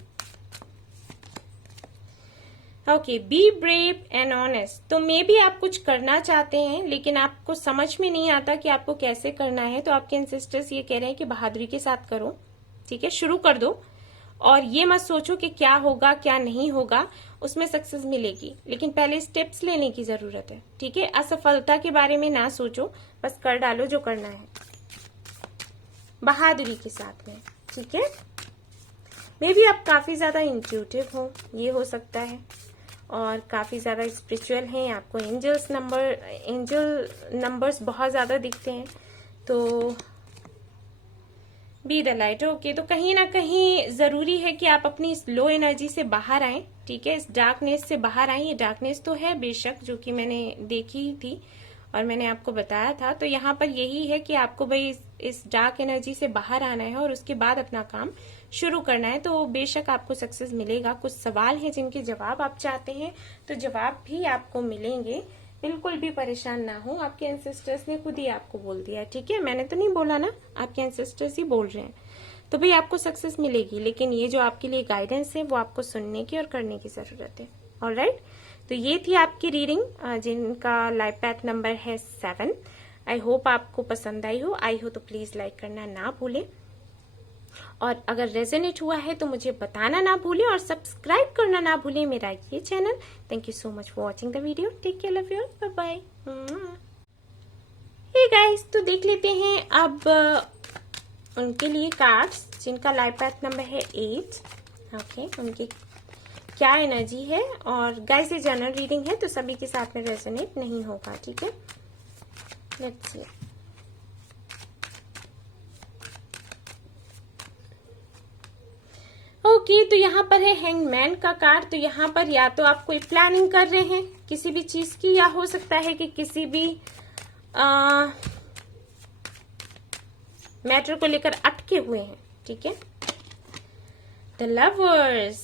Okay, be brave and honest. तो मे बी आप कुछ करना चाहते हैं लेकिन आपको समझ में नहीं आता कि आपको कैसे करना है, तो आपके एंसेस्टर्स ये कह रहे हैं कि बहादुरी के साथ करो, ठीक है, शुरू कर दो। और ये मत सोचो कि क्या होगा क्या नहीं होगा, उसमें सक्सेस मिलेगी, लेकिन पहले स्टेप्स लेने की जरूरत है, ठीक है। असफलता के बारे में ना सोचो, बस कर डालो जो करना है बहादुरी के साथ में, ठीक है। मे बी आप काफी ज्यादा इंट्यूटिव हो, ये हो सकता है, और काफी ज्यादा स्पिरिचुअल हैं, आपको एंजल नंबर्स बहुत ज्यादा दिखते हैं। तो बी द लाइट। ओके, तो कहीं ना कहीं जरूरी है कि आप अपनी इस लो एनर्जी से बाहर आए, ठीक है, इस डार्कनेस से बाहर आए। ये डार्कनेस तो है बेशक, जो कि मैंने देखी थी और मैंने आपको बताया था। तो यहाँ पर यही है कि आपको भाई इस डार्क एनर्जी से बाहर आना है और उसके बाद अपना काम शुरू करना है तो बेशक आपको सक्सेस मिलेगा। कुछ सवाल हैं जिनके जवाब आप चाहते हैं तो जवाब भी आपको मिलेंगे। बिल्कुल भी परेशान ना हो, आपके एंसेस्टर्स ने खुद ही आपको बोल दिया, ठीक है, मैंने तो नहीं बोला ना, आपके एंसेस्टर्स ही बोल रहे हैं। तो भाई आपको सक्सेस मिलेगी, लेकिन ये जो आपके लिए गाइडेंस है वो आपको सुनने की और करने की जरूरत है। ऑलराइट, तो ये थी आपकी रीडिंग जिनका लाइफ पैथ नंबर है 7। आई होप आपको पसंद आई हो तो प्लीज लाइक करना ना भूलें, और अगर रेजोनेट हुआ है तो मुझे बताना ना भूलें और सब्सक्राइब करना ना भूलें मेरा ये channel. Thank you so much for watching the video. Take care, love you, bye bye. Hey guys, तो देख लेते हैं अब उनके लिए कार्ड्स जिनका लाइफ पैथ नंबर है 8। ओके, उनकी क्या एनर्जी है। और गाइस ये जनरल रीडिंग है तो सभी के साथ में रेजोनेट नहीं होगा, ठीक है। Let's see. ओके, तो यहाँ पर है हैंगमैन का कार्ड। तो यहाँ पर या तो आप कोई प्लानिंग कर रहे हैं किसी भी चीज की, या हो सकता है कि किसी भी मैटर को लेकर अटके हुए हैं, ठीक है। द लवर्स,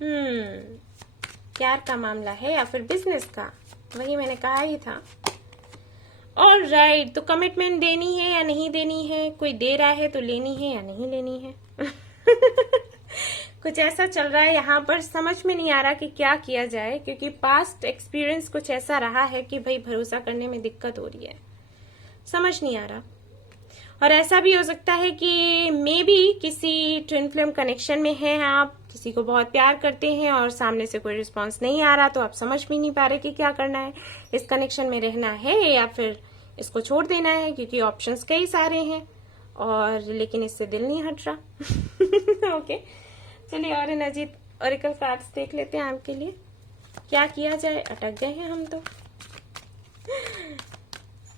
प्यार का मामला है या फिर बिजनेस का, वही मैंने कहा ही था। ऑलराइट, तो कमिटमेंट देनी है या नहीं देनी है, कोई दे रहा है तो लेनी है या नहीं लेनी है। कुछ ऐसा चल रहा है यहाँ पर, समझ में नहीं आ रहा कि क्या किया जाए, क्योंकि पास्ट एक्सपीरियंस कुछ ऐसा रहा है कि भाई भरोसा करने में दिक्कत हो रही है, समझ नहीं आ रहा। और ऐसा भी हो सकता है कि मे बी किसी ट्विन फ्लेम कनेक्शन में हैं आप, किसी को बहुत प्यार करते हैं और सामने से कोई रिस्पांस नहीं आ रहा, तो आप समझ भी नहीं पा रहे कि क्या करना है, इस कनेक्शन में रहना है या फिर इसको छोड़ देना है, क्योंकि ऑप्शंस कई सारे हैं और लेकिन इससे दिल नहीं हट रहा। ओके, चलिए और एनर्जी ओरेकल कार्ड्स देख लेते हैं आपके लिए। क्या किया जाए, अटक गए हैं हम तो,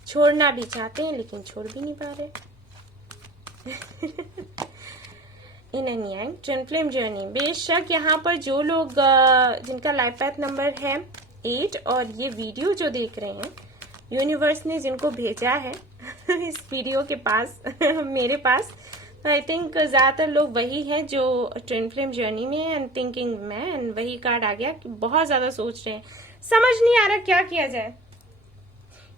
छोड़ना भी चाहते हैं लेकिन छोड़ भी नहीं पा रहे। In and yang twin flame journey, बेशक यहाँ पर जो लोग जिनका लाइफ पैथ नंबर है 8 और ये वीडियो जो देख रहे हैं, यूनिवर्स ने जिनको भेजा है इस वीडियो के पास मेरे पास, तो आई थिंक ज्यादातर लोग वही हैं जो ट्विन फ्लेम जर्नी में है एंड थिंकिंग में, एंड वही कार्ड आ गया कि बहुत ज्यादा सोच रहे हैं, समझ नहीं आ रहा क्या किया जाए।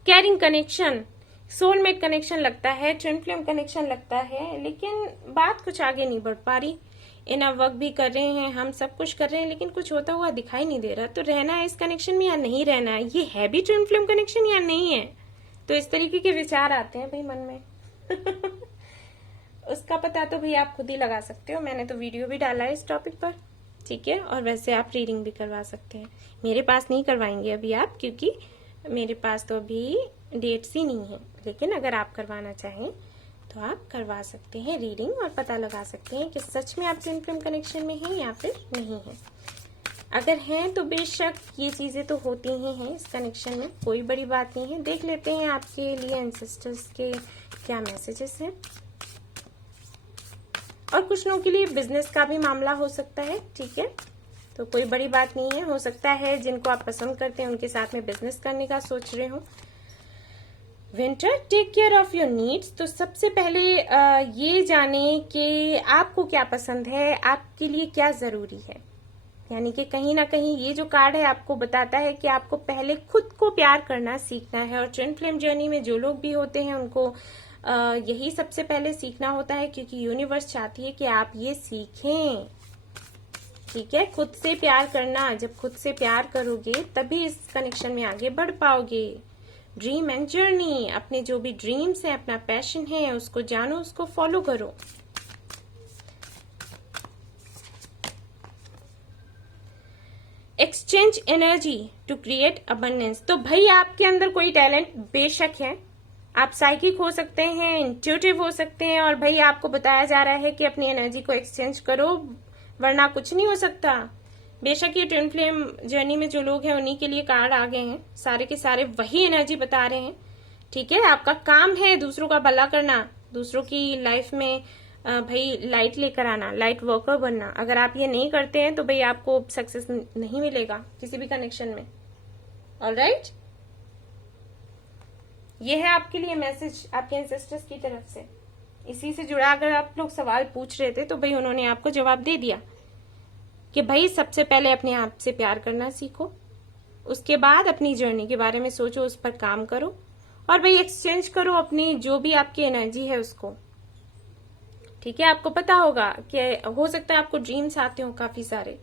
कैरिंग कनेक्शन, सोलमेट कनेक्शन लगता है, ट्विन फ्लेम कनेक्शन लगता है, लेकिन बात कुछ आगे नहीं बढ़ पा रही। इनर वर्क भी कर रहे हैं, हम सब कुछ कर रहे हैं, लेकिन कुछ होता हुआ दिखाई नहीं दे रहा। तो रहना है इस कनेक्शन में या नहीं रहना है, ये है भी ट्विन फ्लेम कनेक्शन या नहीं है, तो इस तरीके के विचार आते हैं भाई मन में। उसका पता तो भाई आप खुद ही लगा सकते हो, मैंने तो वीडियो भी डाला है इस टॉपिक पर, ठीक है। और वैसे आप रीडिंग भी करवा सकते हैं, मेरे पास नहीं करवाएंगे अभी आप, क्योंकि मेरे पास तो अभी डेट्स ही नहीं है, लेकिन अगर आप करवाना चाहें तो आप करवा सकते हैं रीडिंग और पता लगा सकते हैं कि सच में आप ट्विन फ्लेम कनेक्शन में हैं या फिर नहीं है। अगर हैं तो बेशक ये चीजें तो होती ही हैं इस कनेक्शन में, कोई बड़ी बात नहीं है। देख लेते हैं आपके लिए एंसेस्टर्स के क्या मैसेजेस हैं। और कुछ लोगों के लिए बिजनेस का भी मामला हो सकता है, ठीक है, तो कोई बड़ी बात नहीं है। हो सकता है जिनको आप पसंद करते हैं उनके साथ में बिजनेस करने का सोच रहे हो। Winter, take care of your needs. तो सबसे पहले ये जाने कि आपको क्या पसंद है, आपके लिए क्या जरूरी है, यानी कि कहीं ना कहीं ये जो कार्ड है आपको बताता है कि आपको पहले खुद को प्यार करना सीखना है। और ट्विन फ्लेम जर्नी में जो लोग भी होते हैं उनको यही सबसे पहले सीखना होता है, क्योंकि यूनिवर्स चाहती है कि आप ये सीखें, ठीक है। खुद से प्यार करना, जब खुद से प्यार करोगे तभी इस कनेक्शन में आगे बढ़ पाओगे। ड्रीम एंड जर्नी, अपने जो भी ड्रीम्स है, अपना पैशन है, उसको जानो, उसको फॉलो करो। Exchange energy to create abundance. तो भाई आपके अंदर कोई टैलेंट बेशक है, आप साइकिक हो सकते हैं, इंट्यूटिव हो सकते हैं, और भाई आपको बताया जा रहा है कि अपनी एनर्जी को एक्सचेंज करो वरना कुछ नहीं हो सकता। बेशक ये ट्विन फ्लेम जर्नी में जो लोग हैं उन्हीं के लिए कार्ड आ गए हैं, सारे के सारे वही एनर्जी बता रहे हैं, ठीक है। आपका काम है दूसरों का भला करना, दूसरों की लाइफ में भाई लाइट लेकर आना, लाइट वर्कर बनना। अगर आप ये नहीं करते हैं तो भाई आपको सक्सेस नहीं मिलेगा किसी भी कनेक्शन में। ऑलराइट, ये है आपके लिए मैसेज आपके एंसेस्टर्स की तरफ से। इसी से जुड़ा अगर आप लोग सवाल पूछ रहे थे तो भाई उन्होंने आपको जवाब दे दिया कि भाई सबसे पहले अपने आप से प्यार करना सीखो, उसके बाद अपनी जर्नी के बारे में सोचो, उस पर काम करो और भाई एक्सचेंज करो अपनी जो भी आपकी एनर्जी है उसको। ठीक है, आपको पता होगा कि हो सकता है आपको ड्रीम्स आते हो काफी सारे,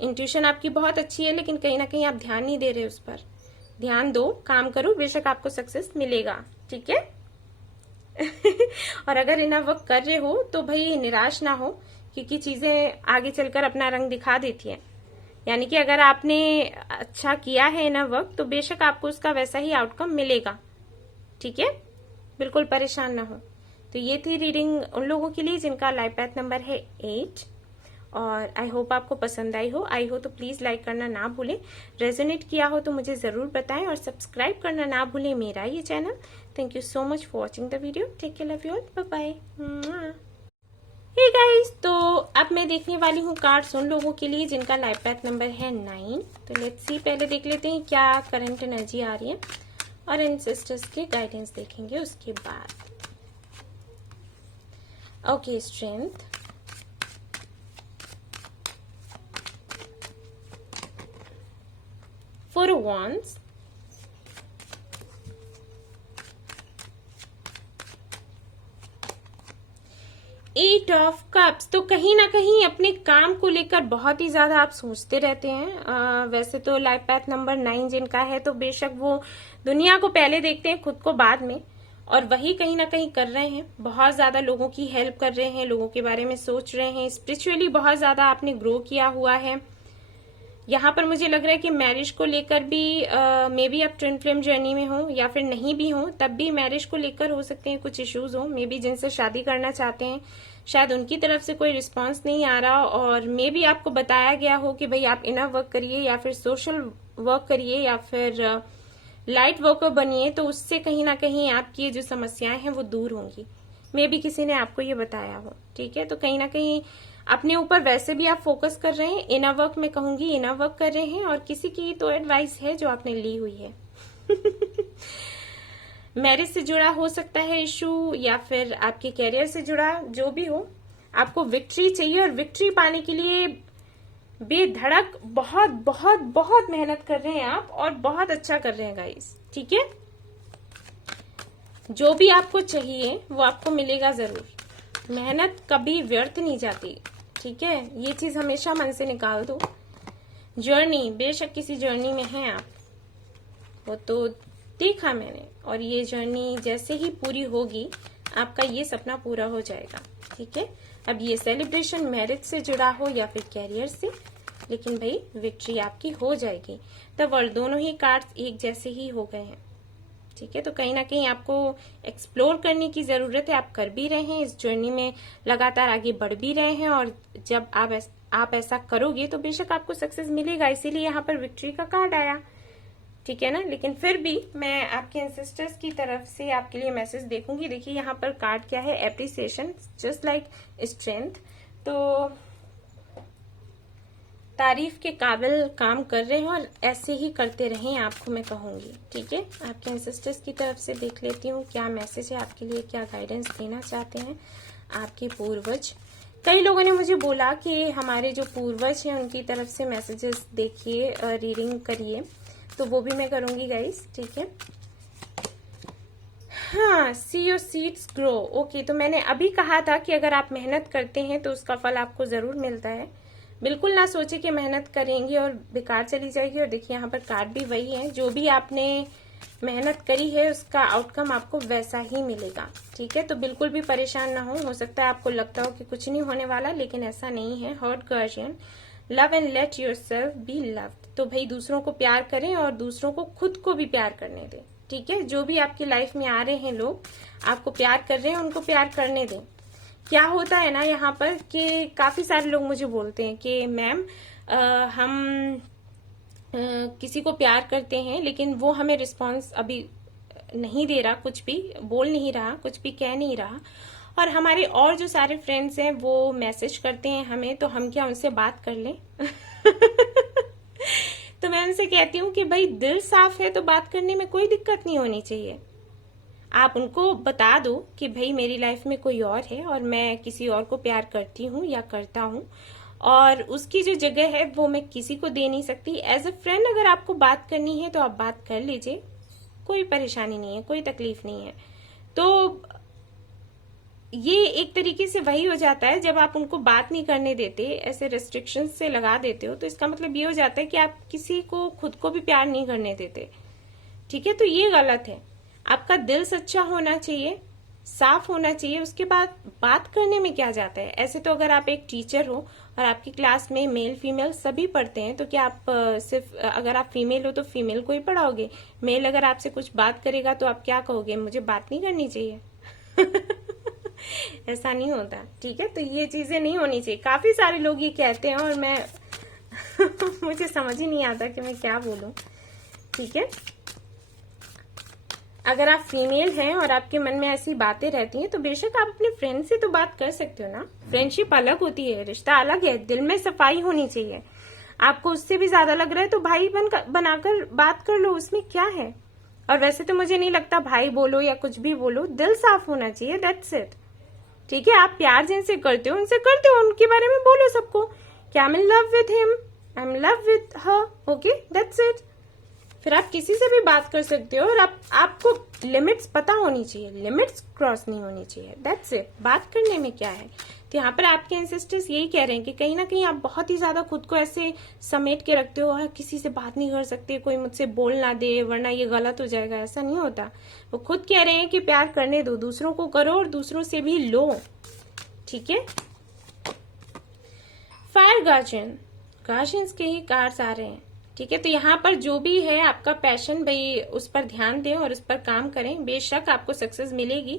इंट्यूशन आपकी बहुत अच्छी है, लेकिन कहीं ना कहीं आप ध्यान नहीं दे रहे उस पर। ध्यान दो, काम करो, बेशक आपको सक्सेस मिलेगा। ठीक है और अगर इनफ वर्क कर रहे हो तो भाई निराश ना हो, क्योंकि चीजें आगे चलकर अपना रंग दिखा देती हैं। यानी कि अगर आपने अच्छा किया है इनफ वर्क तो बेशक आपको उसका वैसा ही आउटकम मिलेगा। ठीक है, बिल्कुल परेशान ना हो। तो ये थी रीडिंग उन लोगों के लिए जिनका लाइफ पैथ नंबर है 8 और आई होप आपको पसंद आई हो। आई हो तो प्लीज लाइक करना ना भूलें, रेजोनेट किया हो तो मुझे जरूर बताएं और सब्सक्राइब करना ना भूलें मेरा ये channel. Thank you so much for watching the video. Take care, love you all, bye bye. Hey guys, तो अब मैं देखने वाली हूँ कार्ड्स उन लोगों के लिए जिनका लाइफ पैथ नंबर है 9। तो लेट्स सी, पहले देख लेते हैं क्या करंट एनर्जी आ रही है और एंसेस्टर्स के गाइडेंस देखेंगे उसके बाद। Okay, strength, four of wands, eight of cups. तो कहीं ना कहीं अपने काम को लेकर बहुत ही ज्यादा आप सोचते रहते हैं। वैसे तो लाइफ पैथ नंबर 9 जिनका है तो बेशक वो दुनिया को पहले देखते हैं, खुद को बाद में, और वही कहीं ना कहीं कर रहे हैं। बहुत ज्यादा लोगों की हेल्प कर रहे हैं, लोगों के बारे में सोच रहे हैं, स्पिरिचुअली बहुत ज्यादा आपने ग्रो किया हुआ है। यहाँ पर मुझे लग रहा है कि मैरिज को लेकर भी मे बी आप ट्विन फ्लेम जर्नी में हो या फिर नहीं भी हो, तब भी मैरिज को लेकर हो सकते हैं कुछ इश्यूज हो। मे बी जिनसे शादी करना चाहते हैं शायद उनकी तरफ से कोई रिस्पांस नहीं आ रहा, और मे बी आपको बताया गया हो कि भाई आप इनर वर्क करिए या फिर सोशल वर्क करिए या फिर लाइट वर्कर बनिए, तो उससे कहीं ना कहीं आपकी जो समस्याएं हैं वो दूर होंगी। मे बी किसी ने आपको ये बताया हो। ठीक है, तो कहीं ना कहीं अपने ऊपर वैसे भी आप फोकस कर रहे हैं, इनर वर्क मैं कहूंगी इनर वर्क कर रहे हैं, और किसी की तो एडवाइस है जो आपने ली हुई है। मैरिज से जुड़ा हो सकता है इशू, या फिर आपके कैरियर से जुड़ा, जो भी हो, आपको विक्ट्री चाहिए और विक्ट्री पाने के लिए बेधड़क बहुत बहुत बहुत मेहनत कर रहे हैं आप, और बहुत अच्छा कर रहे हैं गाइस। ठीक है, जो भी आपको चाहिए वो आपको मिलेगा जरूर। मेहनत कभी व्यर्थ नहीं जाती। ठीक है, ये चीज हमेशा मन से निकाल दो। जर्नी, बेशक किसी जर्नी में हैं आप, वो तो देखा मैंने, और ये जर्नी जैसे ही पूरी होगी आपका ये सपना पूरा हो जाएगा। ठीक है, अब ये सेलिब्रेशन मैरिज से जुड़ा हो या फिर कैरियर से, लेकिन भाई विक्ट्री आपकी हो जाएगी। द वर्ल्ड, दोनों ही कार्ड्स एक जैसे ही हो गए हैं। ठीक है, तो कहीं ना कहीं आपको एक्सप्लोर करने की जरूरत है। आप कर भी रहे हैं, इस जर्नी में लगातार आगे बढ़ भी रहे हैं, और जब आप ऐसा करोगे तो बेशक आपको सक्सेस मिलेगा। इसीलिए यहाँ पर विक्ट्री का कार्ड आया। ठीक है ना, लेकिन फिर भी मैं आपके एंसेस्टर्स की तरफ से आपके लिए मैसेज देखूंगी। देखिए यहाँ पर कार्ड क्या है, एप्रिसिएशन, जस्ट लाइक स्ट्रेंथ। तो तारीफ के काबिल काम कर रहे हैं और ऐसे ही करते रहें, आपको मैं कहूंगी। ठीक है, आपके एंसेस्टर्स की तरफ से देख लेती हूँ क्या मैसेज है आपके लिए, क्या गाइडेंस देना चाहते हैं आपके पूर्वज। कई लोगों ने मुझे बोला कि हमारे जो पूर्वज हैं उनकी तरफ से मैसेजेस देखिए, रीडिंग करिए, तो वो भी मैं करूंगी गाइस। ठीक है, हाँ, see your seeds grow. Okay, तो मैंने अभी कहा था कि अगर आप मेहनत करते हैं तो उसका फल आपको जरूर मिलता है। बिल्कुल ना सोचे कि मेहनत करेंगे और बेकार चली जाएगी। और देखिए यहाँ पर कार्ड भी वही है, जो भी आपने मेहनत करी है उसका आउटकम आपको वैसा ही मिलेगा। ठीक है, तो बिल्कुल भी परेशान ना हो सकता है आपको लगता हो कि कुछ नहीं होने वाला, लेकिन ऐसा नहीं है। Heart guardian, love and let yourself be loved. तो भाई दूसरों को प्यार करें और दूसरों को खुद को भी प्यार करने दें। ठीक है, जो भी आपकी लाइफ में आ रहे हैं लोग, आपको प्यार कर रहे हैं, उनको प्यार करने दें। क्या होता है ना यहाँ पर कि काफी सारे लोग मुझे बोलते हैं कि मैम हम किसी को प्यार करते हैं लेकिन वो हमें रिस्पांस अभी नहीं दे रहा, कुछ भी बोल नहीं रहा, कुछ भी कह नहीं रहा, और हमारे और जो सारे फ्रेंड्स हैं वो मैसेज करते हैं हमें, तो हम क्या उनसे बात कर लें? तो मैं उनसे कहती हूँ कि भाई दिल साफ है तो बात करने में कोई दिक्कत नहीं होनी चाहिए। आप उनको बता दो कि भाई मेरी लाइफ में कोई और है और मैं किसी और को प्यार करती हूँ या करता हूँ, और उसकी जो जगह है वो मैं किसी को दे नहीं सकती। एज अ फ्रेंड अगर आपको बात करनी है तो आप बात कर लीजिए, कोई परेशानी नहीं है, कोई तकलीफ नहीं है। तो ये एक तरीके से वही हो जाता है जब आप उनको बात नहीं करने देते, ऐसे रेस्ट्रिक्शन से लगा देते हो, तो इसका मतलब ये हो जाता है कि आप किसी को खुद को भी प्यार नहीं करने देते। ठीक है, तो ये गलत है। आपका दिल सच्चा होना चाहिए, साफ होना चाहिए, उसके बाद बात करने में क्या जाता है। ऐसे तो अगर आप एक टीचर हो और आपकी क्लास में मेल फीमेल सभी पढ़ते हैं, तो क्या आप सिर्फ अगर आप फीमेल हो तो फीमेल को ही पढ़ाओगे? मेल अगर आपसे कुछ बात करेगा तो आप क्या कहोगे, मुझे बात नहीं करनी चाहिए? ऐसा नहीं होता। ठीक है, तो ये चीजें नहीं होनी चाहिए। काफी सारे लोग ये कहते हैं और मैं मुझे समझ ही नहीं आता कि मैं क्या बोलूं। ठीक है, अगर आप फीमेल हैं और आपके मन में ऐसी बातें रहती हैं तो बेशक आप अपने फ्रेंड से तो बात कर सकते हो ना। फ्रेंडशिप अलग होती है, रिश्ता अलग है, दिल में सफाई होनी चाहिए। आपको उससे भी ज्यादा लग रहा है तो भाई बनाकर बात कर लो, उसमें क्या है। और वैसे तो मुझे नहीं लगता भाई बोलो या कुछ भी बोलो, दिल साफ होना चाहिए, दैट्स इट। ठीक है, आप प्यार जिनसे करते हो उनसे करते हो, उनके बारे में बोलो सबको कि I am in love with him, I am in love with her, okay, that's it. फिर आप किसी से भी बात कर सकते हो और आपको लिमिट्स पता होनी चाहिए, लिमिट्स क्रॉस नहीं होनी चाहिए, दैट्स इट। बात करने में क्या है। तो यहाँ पर आपके एंसेस्टर्स यही कह रहे हैं कि कहीं ना कहीं आप बहुत ही ज्यादा खुद को ऐसे समेट के रखते हो, किसी से बात नहीं कर सकते, कोई मुझसे बोल ना दे वरना ये गलत हो जाएगा। ऐसा नहीं होता। वो खुद कह रहे हैं कि प्यार करने दो, दूसरों को करो और दूसरों से भी लो। ठीक है, फायर गार्जियंस के ही कार्ड्स आ रहे हैं। ठीक है, तो यहाँ पर जो भी है आपका पैशन, भाई उस पर ध्यान दें और उस पर काम करें, बेशक आपको सक्सेस मिलेगी।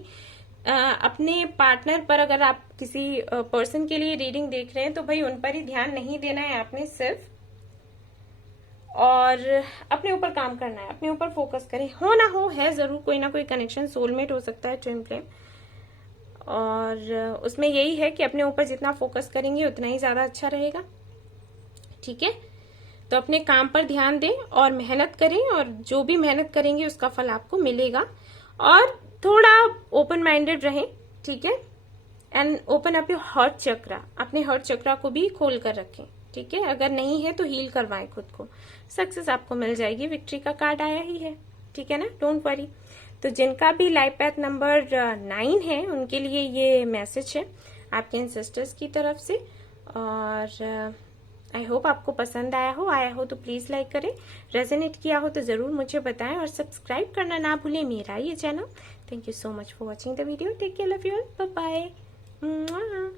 अपने पार्टनर पर, अगर आप किसी पर्सन के लिए रीडिंग देख रहे हैं तो भाई उन पर ही ध्यान नहीं देना है आपने सिर्फ, और अपने ऊपर काम करना है, अपने ऊपर फोकस करें। हो ना हो, है जरूर कोई ना कोई कनेक्शन, सोलमेट हो सकता है, ट्विन फ्लेम, और उसमें यही है कि अपने ऊपर जितना फोकस करेंगे उतना ही ज्यादा अच्छा रहेगा। ठीक है, तो अपने काम पर ध्यान दें और मेहनत करें, और जो भी मेहनत करेंगे उसका फल आपको मिलेगा। और थोड़ा ओपन माइंडेड रहें। ठीक है, and open up your heart chakra, अपने हार्ट चक्रा को भी खोल कर रखें। ठीक है, अगर नहीं है तो हील करवाएं खुद को, सक्सेस आपको मिल जाएगी। विक्ट्री का कार्ड आया ही है, ठीक है ना, डोंट वरी। तो जिनका भी लाइफ पाथ नंबर 9 है उनके लिए ये मैसेज है आपके एंसेस्टर्स की तरफ से। और आई होप आपको पसंद आया हो तो प्लीज लाइक करें, रेजोनेट किया हो तो जरूर मुझे बताएं, और सब्सक्राइब करना ना भूलें मेरा ये channel. Thank you so much for watching the video. Take care, love you all, bye bye.